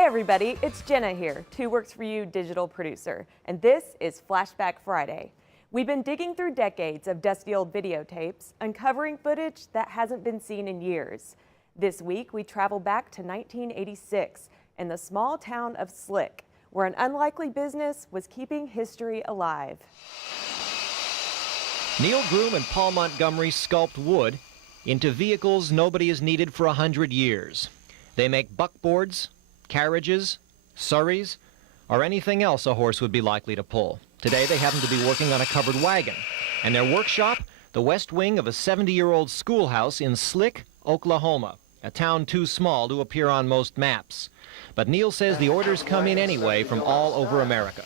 Hey everybody, it's Jenna here, Two Works For You digital producer, and this is Flashback Friday. We've been digging through decades of dusty old videotapes, uncovering footage that hasn't been seen in years. This week, we travel back to 1986 in the small town of Slick, where an unlikely business was keeping history alive. Neil Groom and Paul Montgomery sculpt wood into vehicles nobody has needed for 100 years. They make buckboards, carriages, surreys, or anything else a horse would be likely to pull. Today they happen to be working on a covered wagon, and their workshop, the west wing of a 70-year-old schoolhouse in Slick, Oklahoma, a town too small to appear on most maps. But Neil says the orders come in anyway from all over America.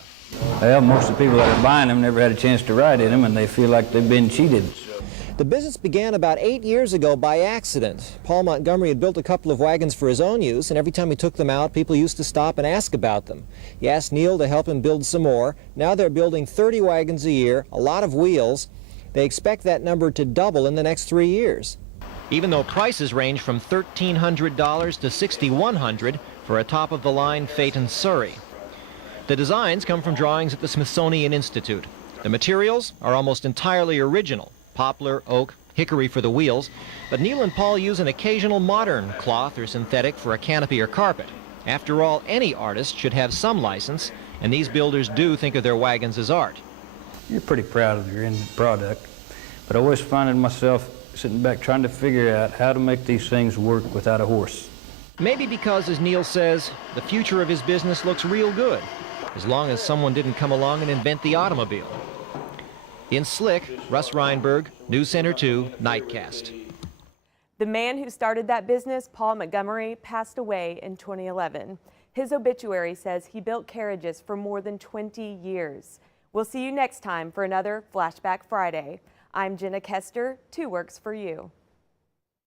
Well, most of the people that are buying them never had a chance to ride in them, and they feel like they've been cheated. The business began about 8 years ago by accident. Paul Montgomery had built a couple of wagons for his own use, and every time he took them out, people used to stop and ask about them. He asked Neil to help him build some more. Now they're building 30 wagons a year, a lot of wheels. They expect that number to double in the next 3 years. Even though prices range from $1,300 to $6,100 for a top-of-the-line Phaeton Surrey. The designs come from drawings at the Smithsonian Institute. The materials are almost entirely original. Poplar, oak, hickory for the wheels, but Neil and Paul use an occasional modern cloth or synthetic for a canopy or carpet. After all, any artist should have some license, and these builders do think of their wagons as art. You're pretty proud of your end product, but I always finding myself sitting back trying to figure out how to make these things work without a horse. Maybe because, as Neil says, the future of his business looks real good, as long as someone didn't come along and invent the automobile. In Slick, Russ Reinberg, News Center 2, Nightcast. The man who started that business, Paul Montgomery, passed away in 2011. His obituary says he built carriages for more than 20 years. We'll see you next time for another Flashback Friday. I'm Jenna Kester, Two Works For You.